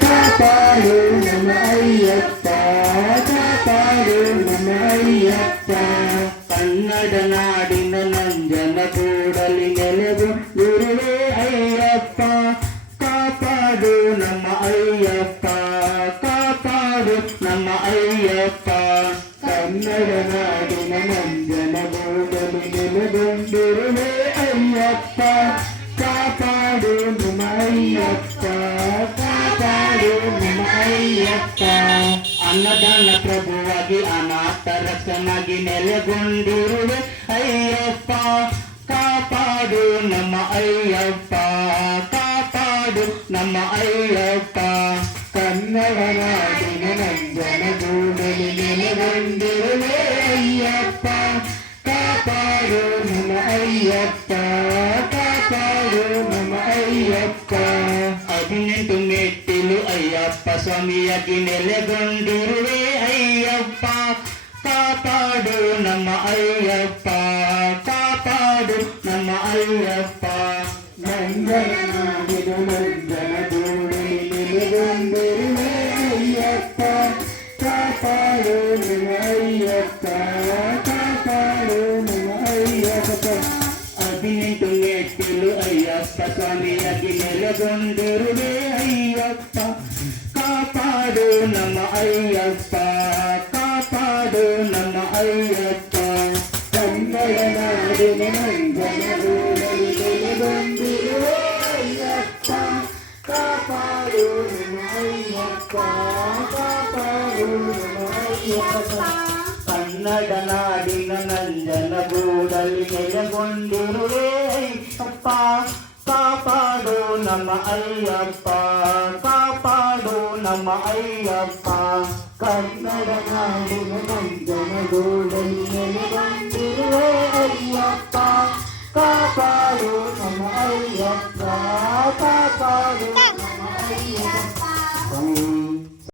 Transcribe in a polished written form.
ಕಾಪಾಡು ನಮ್ಮ ಅಯ್ಯಪ್ಪ ಕಾಪಾಡು ನಮ್ಮ ಅಯ್ಯಪ್ಪ ಕನ್ನಡ ನಾಡಿನ ನಂಜನಗೂಡಲಿ ನೆಲೆಗೊಂಡಿರುವೆ ಅಯ್ಯಪ್ಪ ಕಾಪಾಡು ನಮ್ಮ ಅಯ್ಯಪ್ಪ ಕಾಪಾಡು ನಮ್ಮ ಅಯ್ಯಪ್ಪ ಕನ್ನಡ ನಾಡಿನ ನಂಜನಗೂಡಲಿ ನೆಲೆಗೊಂಡಿರುವೆ ಅಯ್ಯಪ್ಪ ಕಾಪಾಡು ನಮ್ಮ ಅಯ್ಯಪ್ಪ ಕಾಪಾಡು ನಮ್ಮ ಅಯ್ಯಪ್ಪ ಅನ್ನದಾನ ಪ್ರಭುವಾಗಿ ಅನಾಥ ರಕ್ಷನಾಗಿ ನೆಲೆಗೊಂಡಿರುವೆ ಅಯ್ಯಪ್ಪ ಕಾಪಾಡು ನಮ್ಮ ಅಯ್ಯಪ್ಪ ಕಾಪಾಡು ನಮ್ಮ ಅಯ್ಯಪ್ಪ ಕನ್ನಡ ನಾಡಿನ ನಂಜನಗೂಡಲಿ ನೆಲೆಗೊಂಡಿರುವೆ ಅಯ್ಯಪ್ಪ ಕಾಪಾಡು ನಮ್ಮ ಅಯ್ಯಪ್ಪ ಕಾಪಾಡು ನಮ್ಮ ಅಯ್ಯಪ್ಪ 18 ಮೆಟ್ಟಿಲು ಅಯ್ಯಪ್ಪ ಸ್ವಾಮಿಯಾಗಿ ನೆಲೆಗೊಂಡಿರುವೆ ಅಯ್ಯಪ್ಪ ಕಾಪಾಡು ನಮ್ಮ ಅಯ್ಯಪ್ಪ ಕಾಪಾಡು ನಮ್ಮ ಅಯ್ಯಪ್ಪ ನಂಜನಗೂಡಿನ ನಂಜನಗೂಡಲಿ ನೆಲೆಗೊಂಡಿರುವೆ ಅಯ್ಯಪ್ಪ ಕಾಪಾಡು ನಮ್ಮ ಅಯ್ಯಪ್ಪ ಕಾಪಾಡು ನಮ್ಮ ಅಯ್ಯಪ್ಪ 18 ಮೆಟ್ಟಿಲು ಅಯ್ಯಪ್ಪ ಸ್ವಾಮಿಯಾಗಿ ನೆಲೆಗೊಂಡಿರುವೆ ಅಯ್ಯಪ್ಪ ಕಾಪಾಡು ನಮ್ಮ ಅಯ್ಯಪ್ಪ ಕಾಪಾಡು ನಮ್ಮ ಅಯ್ಯಪ್ಪ ಕನ್ನಡ ನಾಡಿನ ನಂಜನಗೂಡಲಿ ನೆಲೆಗೊಂಡಿರುವೆ ಅಯ್ಯಪ್ಪ ಕಾಪಾಡು ನಮ್ಮ ಅಯ್ಯಪ್ಪ ಕಾಪಾಡು ನಮ್ಮ ಅಯ್ಯಪ್ಪ ಕನ್ನಡ ನಾಡಿನ ನಂಜನಗೂಡಲಿ ನೆಲೆಗೊಂಡಿರುವೆ ಅಯ್ಯಪ್ಪ ಕಾಪಾಡು ನಮ್ಮ ಅಯ್ಯಪ್ಪ ಕಾಪಾಡು ನಮ್ಮ ಅಯ್ಯಪ್ಪ ಕನ್ನಡ ನಾಡಿನ ನಂಜನಗೂಡಲಿ ನೆಲೆಗೊಂಡಿರುವೆ ಅಯ್ಯಪ್ಪ ಕಾಪಾಡು ನಮ್ಮ ಅಯ್ಯಪ್ಪ ಕಾಪಾಡು